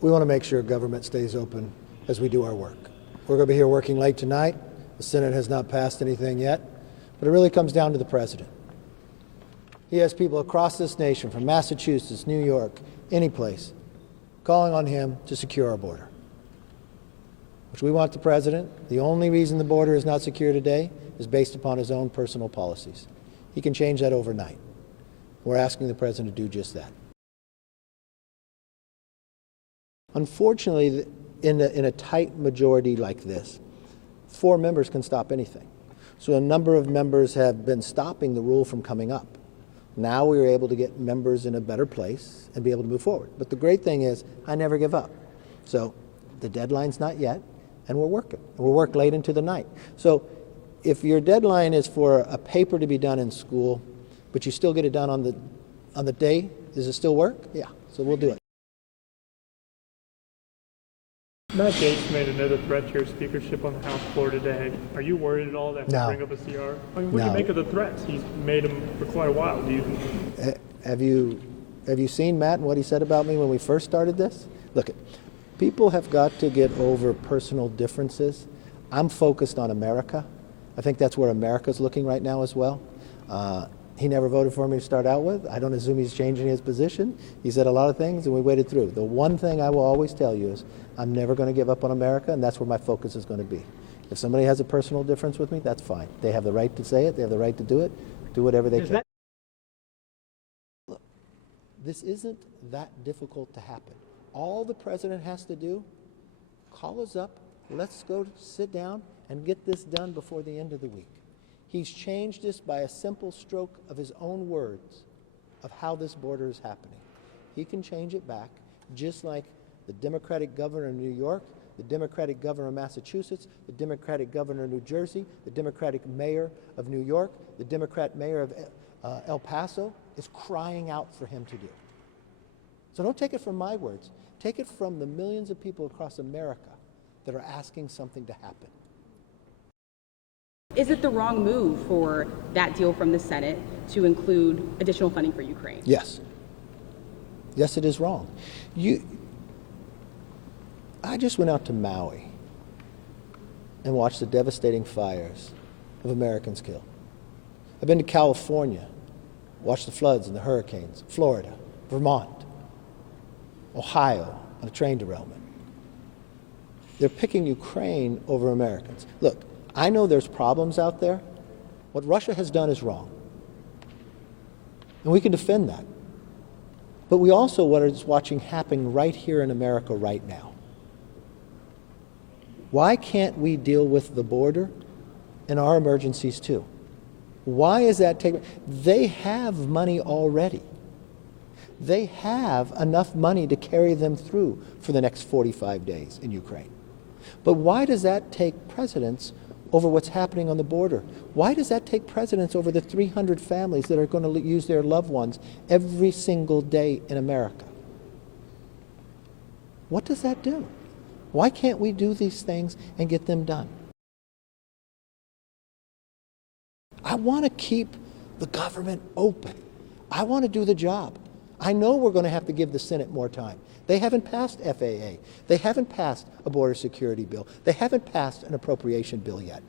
we want to make sure government stays open as we do our work. We're going to be here working late tonight. The Senate has not passed anything yet, but it really comes down to the president. He has people across this nation, from Massachusetts, New York, any place, calling on him to secure our border, which we want the president. The only reason the border is not secure today is based upon his own personal policies. He can change that overnight. We're asking the president to do just that. Unfortunately, in a tight majority like this, 4 members can stop anything. So a number of members have been stopping the rule from coming up. Now we are able to get members in a better place and be able to move forward. But the great thing is, I never give up. So the deadline's not yet, and we're working. We'll work late into the night. So if your deadline is for a paper to be done in school, but you still get it done on the day, does it still work? Yeah, so we'll do it. Matt Gaetz made another threat to your speakership on the House floor today. Are you worried at all that he'll bring up a CR? I mean, what do you make of the threats? He's made them for quite a while. Do you? Have you seen Matt and what he said about me when we first started this? Look, people have got to get over personal differences. I'm focused on America. I think that's where America's looking right now as well. He never voted for me to start out with. I don't assume he's changing his position. He said a lot of things, and we waited through. The one thing I will always tell you is I'm never going to give up on America, and that's where my focus is going to be. If somebody has a personal difference with me, that's fine. They have the right to say it. They have the right to do it. Do whatever they can. Look, this isn't that difficult to happen. All the president has to do, call us up, let's go sit down and get this done before the end of the week. He's changed this by a simple stroke of his own words of how this border is happening. He can change it back, just like the Democratic governor of New York, the Democratic governor of Massachusetts, the Democratic governor of New Jersey, the Democratic mayor of New York, the Democrat mayor of El Paso is crying out for him to do. So don't take it from my words. Take it from the millions of people across America that are asking something to happen. Is it the wrong move for that deal from the Senate to include additional funding for Ukraine? Yes. Yes, it is wrong. I just went out to Maui and watched the devastating fires of Americans killed. I've been to California, watched the floods and the hurricanes, Florida, Vermont, Ohio, on a train derailment. They're picking Ukraine over Americans. Look, I know there's problems out there. What Russia has done is wrong. And we can defend that. But we also what is watching happen right here in America right now. Why can't we deal with the border and our emergencies too? Why is that taking? They have money already. They have enough money to carry them through for the next 45 days in Ukraine. But why does that take precedence over what's happening on the border? Why does that take precedence over the 300 families that are going to lose their loved ones every single day in America? What does that do? Why can't we do these things and get them done? I want to keep the government open. I want to do the job. I know we're going to have to give the Senate more time. They haven't passed FAA. They haven't passed a border security bill. They haven't passed an appropriation bill yet.